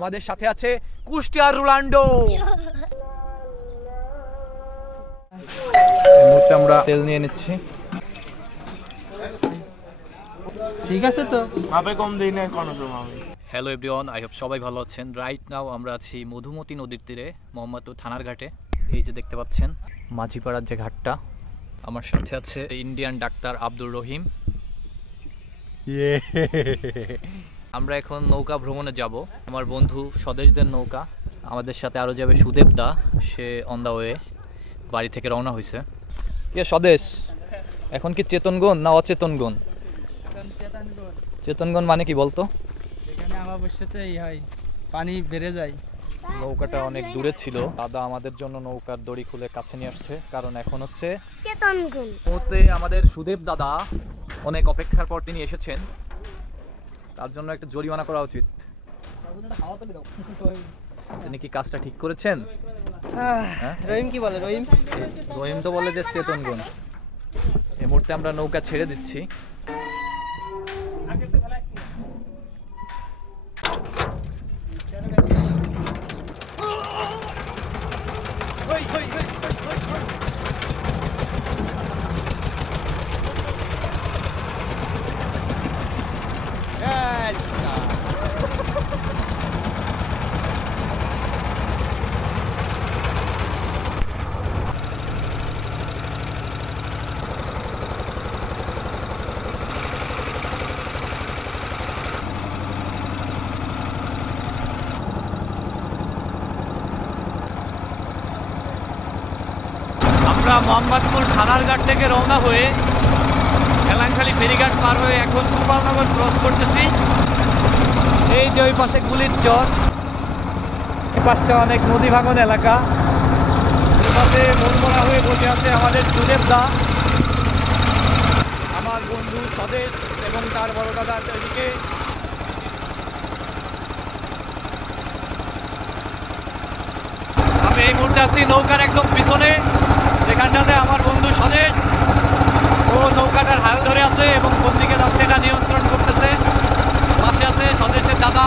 আমাদের সাথে আছে কুষ্টিয়ার রোনাল্ডো। এই মুহূর্তে আমরা তেল নিয়ে নিচ্ছি। ঠিক আছে তো মাপে কম দেই না কোনো সময়। হ্যালো এভরিওয়ান, আই হোপ সবাই ভালো আছেন। রাইট নাও আমরা আছি মধুমতি নদীর তীরে, মোহাম্মদপুর থানার ঘাটে। এই যে দেখতে পাচ্ছেন মাঝিপাড়ার যে ঘাটটা। আমার সাথে আছে ইন্ডিয়ান ডাক্তার আব্দুর রহিম। আমরা এখন নৌকা ভ্রমণে যাব। আমার বন্ধু স্বদেশদের নৌকা, আমাদের সাথে আরও যাবে সুদেব দা, সে অন দা ওয়ে, বাড়ি থেকে রওনা হয়েছে। কে স্বদেশ, এখন কি চেতনগণ না অচেতনগণ? চেতনগণ মানে কি বলতো? এখানে আমাবস্যাতেই হয়, পানি বেড়ে যায়। নৌকাটা অনেক দূরে ছিল, দাদা আমাদের জন্য নৌকার দড়ি খুলে কাছে নিয়ে আসছে, কারণ এখন হচ্ছে চেতনগুণ। মুহূর্তে আমাদের সুদেব দাদা অনেক অপেক্ষার পর তিনি এসেছেন, তার জন্য একটা জরিমানা করা উচিত। তিনি কি কাজটা ঠিক করেছেন? রহিম কি বলে? রহিম তো বলে যে চেতনগুণ। এই মুহূর্তে আমরা নৌকা ছেড়ে দিচ্ছি। আমরা মোহাম্মদপুর থানার ঘাট থেকে রওনা হয়ে হেলাংখালী ফেরিঘাট পার হয়ে এখন গোপালনগর ক্রস করতেছি। এই যে ওই পাশে গুলির চর, এই পাশটা অনেক নদী ভাঙন এলাকা। এই পাশে মনমরা হয়ে বসে আছে আমাদের সুদেব দা, আমার বন্ধু স্বদেশ এবং তার বড় দাদা এদিকে। আমি এই মুহূর্তে আছি নৌকার একদম পিছনে, যেখানটাতে আমার বন্ধু স্বদেশ ও নৌকাটার হাল ধরে আছে এবং কোন দিকে যাচ্ছে এটা নিয়ন্ত্রণ করতেছে। পাশে আছে স্বদেশের দাদা।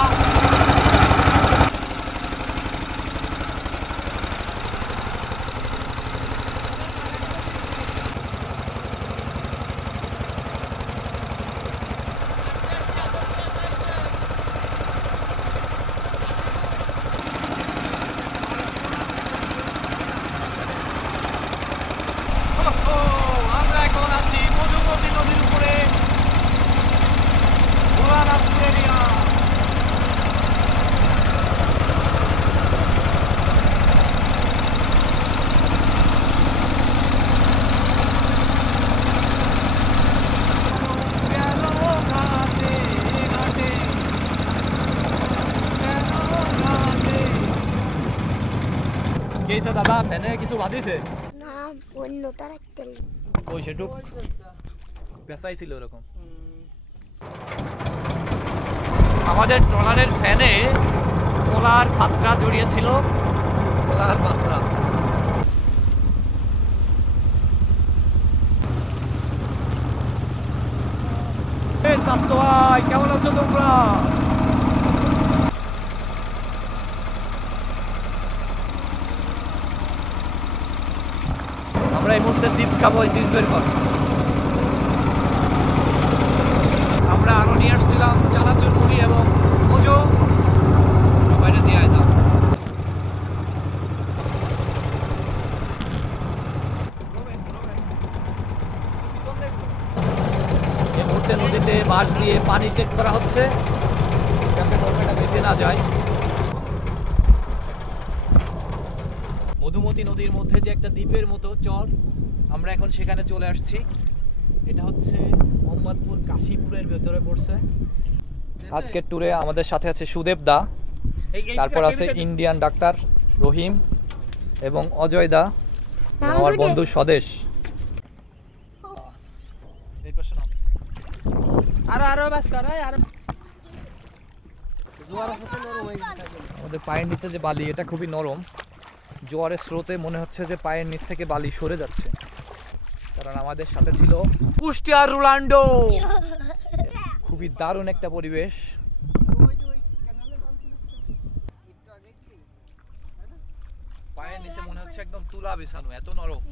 আমরা এখন আছি মধুমতি নদীর উপরে, ভোলানাথপুর এরিয়া। কেসে দাদা, ফ্যানে কিছু বাঁধিছে না, অন্য তার তেল। ওই সেটুক পেশাই ছিল ওরকম। আমাদের ট্রলারের ফ্যানে কলার পাত্রা জড়িয়েছিল, কলার পাত্রা। কেমন আছো তোমরা? আমরা এই মুহূর্তে চিপস খাবো, চিপস বের কর। আমরা আরো নিয়ে আসছিলাম চানাচুর মুড়ি এবং মজো, বাইরে দিয়ে আয়তাম। এই মুহূর্তে নদীতে বাঁশ দিয়ে পানি চেক করা হচ্ছে, যাতে নৌকাটা বেঁধে না যায়। মধুমতি নদীর মধ্যে যে একটা দ্বীপের মতো চর, আমরা এখন সেখানে চলে আসছি। এটা হচ্ছে মোহাম্মদপুর কাশীপুরের ভেতরে পড়ছে। আজকের ট্যুরে আমাদের সাথে আছে সুদেব দা, তারপর আছে ইন্ডিয়ান ডাক্তার রহিম এবং অজয় দা, আমার বন্ধু স্বদেশ। আরো বাস কর। আমাদের পায়ের নিচে যে বালি, এটা খুবই নরম। জোয়ারের স্রোতে মনে হচ্ছে যে পায়ের নিচ থেকে বালি সরে যাচ্ছে, কারণ আমাদের সাথে ছিল কুষ্টিয়ার রোনাল্ডো। খুবই দারুণ একটা পরিবেশ। হচ্ছে একদম তুলা বিছানো, এত নরম।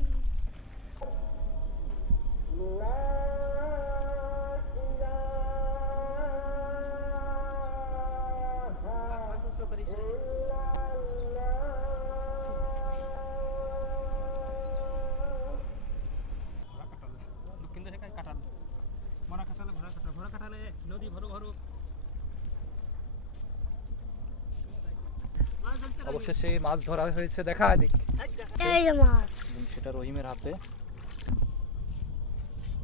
অবশেষে মাছ ধরা হয়েছে, দেখা দিক। এই যে মাছ। সেটা রহিমের হাতে।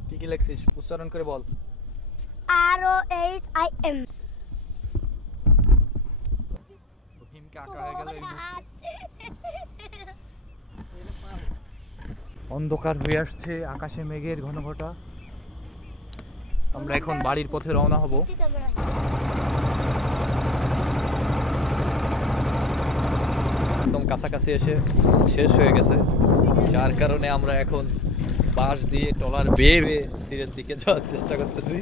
কি কি লেখছিস উচ্চারণ করে বল। ROHIM। রহিমকে আঁকা হয়ে গেল এই মুহূর্তে। অন্ধকার হয়ে আসছে, আকাশে মেঘের ঘনঘটা। আমরা এখন বাড়ির পথে রওনা হব। একদম কাছাকাছি এসে শেষ হয়ে গেছে, যার কারণে আমরা এখন বাঁশ দিয়ে ট্রলার বেয়ে বেয়ে তীরের দিকে যাওয়ার চেষ্টা করতেছি।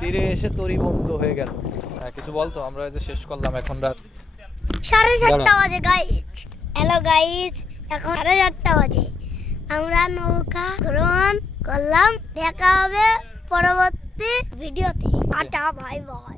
তীরে এসে তরি বন্ধ হয়ে গেল। কিছু বলতো, আমরা এই যে শেষ করলাম, এখন রাত 7:30 বাজে গাইজ। হ্যালো গাইজ, এখন 7:30 বাজে। আমরা নৌকা ভ্রমণ করলাম। দেখা হবে পরবর্তী ভিডিওতে। Tata, bye bye.